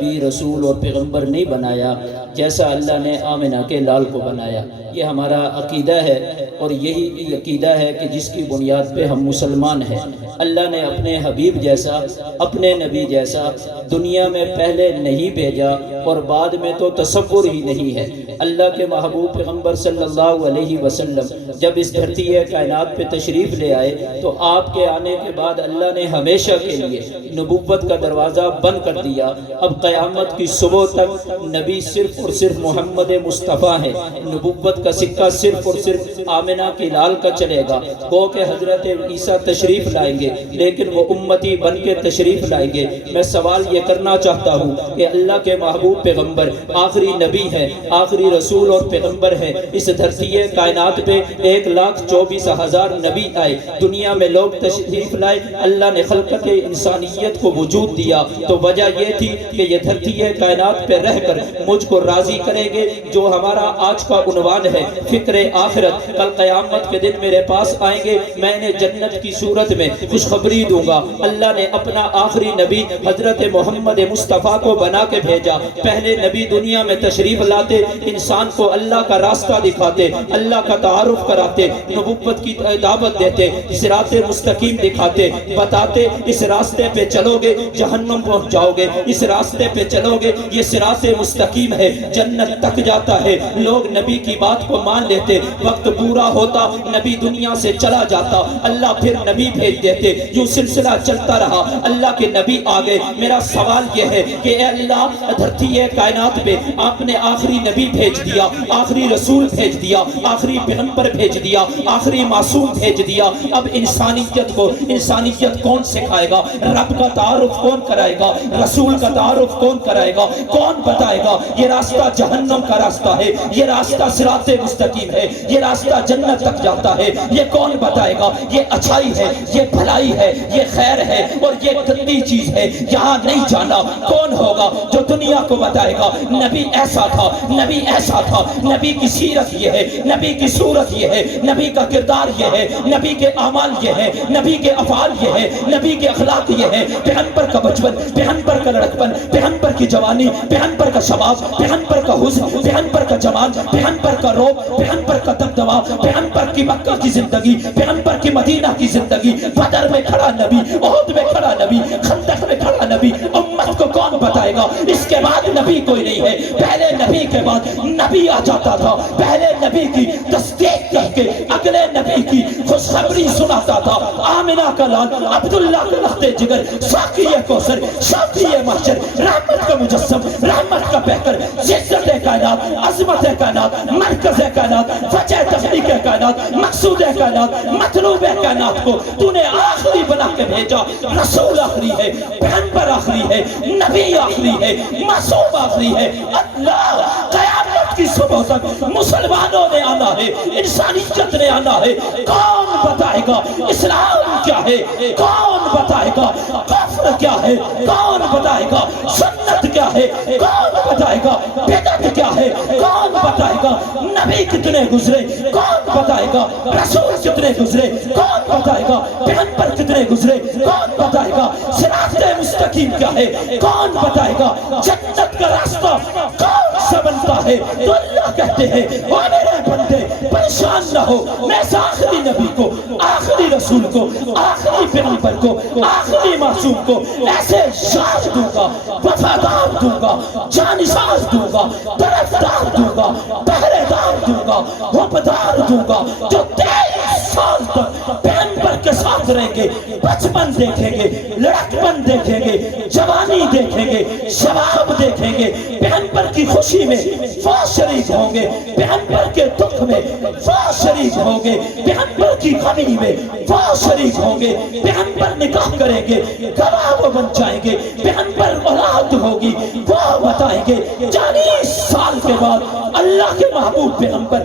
نبی رسول اور پیغمبر نہیں بنایا جیسا اللہ نے آمنہ کے لال کو بنایا۔ یہ ہمارا عقیدہ ہے اور یہی عقیدہ ہے کہ جس کی بنیاد پہ ہم مسلمان ہیں۔ اللہ نے اپنے حبیب جیسا، اپنے نبی جیسا دنیا میں پہلے نہیں بھیجا اور بعد میں تو تصور ہی نہیں ہے۔ اللہ کے محبوب پیغمبر صلی اللہ علیہ وسلم جب اس دھرتی کائنات پہ تشریف لے آئے تو آپ کے آنے کے بعد اللہ نے ہمیشہ کے لیے نبوت کا دروازہ بند کر دیا۔ اب قیامت کی صبح تک نبی صرف اور صرف محمد مصطفیٰ ہے۔ نبوت کا سکہ صرف اور صرف آمنہ کی لال کا چلے گا۔ گو کہ حضرت عیسیٰ تشریف لائیں گے لیکن وہ امتی بن کے تشریف لائیں گے۔ میں سوال یہ کرنا چاہتا ہوں کہ اللہ کے محبوب پیغمبر آخری نبی ہے، آخری رسول اور پیغمبر ہے۔ اس دھرتی کائنات پہ 1,24,000 نبی آئے، دنیا میں لوگ تشریف لائے، اللہ نے خلقت انسانیت کو وجود دیا تو وجہ یہ تھی کہ یہ دھرتی کائنات پہ رہ کر مجھ کو راضی کریں گے۔ جو ہمارا آج کا عنوان ہے فکر آخرت، کل قیامت کے دن میرے پاس آئیں گے، میں انہیں جنت کی صورت میں خوشخبری دوں گا۔ اللہ نے اپنا آخری نبی حضرت محمد مصطفیٰ کو بنا کے بھیجا۔ پہلے نبی دنیا میں تشریف لاتے، انسان کو اللہ کا راستہ دکھاتے، اللہ کا تعارف کراتے، نبوت کی دعوت دیتے، صراط مستقیم دکھاتے، بتاتے اس راستے پہ چلو گے جہنم پہنچ جاؤ گے، اس راستے پہ چلو گے یہ صراط مستقیم ہے، جنت تک جاتا ہے۔ لوگ نبی کی بات کو مان لیتے، وقت پورا ہوتا نبی دنیا سے چلا جاتا، اللہ پھر نبی بھیج دیتے، یوں سلسلہ چلتا رہا، اللہ کے نبی آ گئے۔ میرا سوال یہ ہے کہ اے اللہ دھرتی کائنات پہ آپ نے آخری نبی بھیج دیا، آخری رسول بھیج دیا، آخری پیغمبر بھیج دیا، آخری معصوم بھیج دیا، اب انسانیت کون سکھائے گا؟ رب کا تعارف کون کرائے گا؟ رسول کا تعارف کون کرائے گا؟ کون بتائے گا یہ راستہ جہنم کا راستہ ہے، یہ راستہ صراط مستقیم ہے، یہ راستہ جنت تک جاتا ہے؟ یہ کون بتائے گا یہ اچھائی ہے، یہ بھلائی ہے، یہ خیر ہے اور یہ گندی چیز ہے، یہاں نہیں جانا؟ کون ہوگا جو دنیا کو بتائے گا نبی ایسا تھا، نبی ایسا تھا، نبی کی سیرت یہ ہے، نبی کی صورت یہ ہے، نبی کا کردار یہ ہے، نبی کے اعمال یہ ہے، نبی کے افعال یہ ہے، نبی کے اخلاق یہ ہے، پیغمبر کا بچپن، پیغمبر کا لڑکپن، پیغمبر کی جوانی، پیغمبر کا شباب، پیغمبر کا حسن، پیغمبر کا جمال، پیغمبر کا روب، پیغمبر کا دبدبا، پیغمبر کی مکہ کی زندگی، پیغمبر کی مدینہ کی زندگی، بدر میں کھڑا نبی، احد میں کھڑا نبی، خندق میں کھڑا نبی، امت کو کون بتائے گا؟ اس کے بعد نبی کوئی نہیں ہے، پہلے نبی کے بعد نبی آ جاتا تھا، پہلے نبی کی تصدیق کر کے اگلے نبی کی خوشخبری سناتا تھا۔ آمنہ کا لال، عبداللہ کا لخت جگر، ساقی کوثر، شافی محشر، رحمت کا مجسم، رحمت کا بہتر، عزت کائنات، عظمت کائنات، مرکز کائنات، وجہ تخلیق کائنات، مقصود کائنات، مطلوب کائنات کو تو نے آخری بنا کے بھیجا۔ رسول آخری ہے، پیغمبر آخری ہے، نبی آخری ہے، معصوم آخری ہے۔ اللہ قیامت کی صبح تک مسلمانوں نے آنا ہے، انسانیت نے آنا ہے۔ کون بتائے گا اسلام کیا ہے؟ کون بتائے گا کفر کیا ہے؟ کون بتائے گا سنت کیا ہے؟ کون بتائے گا بدعت کیا ہے؟ کون بتائے گا نبی کتنے گزرے؟ کون بتائے گا رسول کتنے گزرے؟ کون بتائے گا پیغمبر کتنے گزرے؟ کون بتائے گا صراط مستقیم کیا ہے؟ کون بتائے گا جنت کا راستہ کون سا بنتا ہے؟ تو اللہ کہتے ہیں اے میرے بندے پریشان نہ ہو، میں اس آخری نبی کو، آخری رسول کو، آخری پیغمبر کو، آخری معصوم کو ایسے شاہ دوں گا، وفادار دوں گا، جانساز دوں گا، طرفدار دوں گا، پہرے دار دوں گا، وفادار دوں گا، جو 23 سال تک پیغمبر کے ساتھ رہیں گے، بچپن دیکھیں گے، لڑکپن دیکھیں گے، جوانی دیکھیں گے، شباب دیکھیں گے، پیغمبر کی خوشی میں وہ شریک ہوں گے، پیغمبر کے دکھ میں وہ شریک ہوں گے، پیغمبر کی غمی میں وہ شریک ہوں گے، پیغمبر نکاح کریں گے، گواہ وہ بن جائیں گے، پیغمبر اولاد ہوگی وہ بتائیں گے۔ 40 سال کے بعد اللہ کے محبوب پیغمبر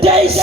23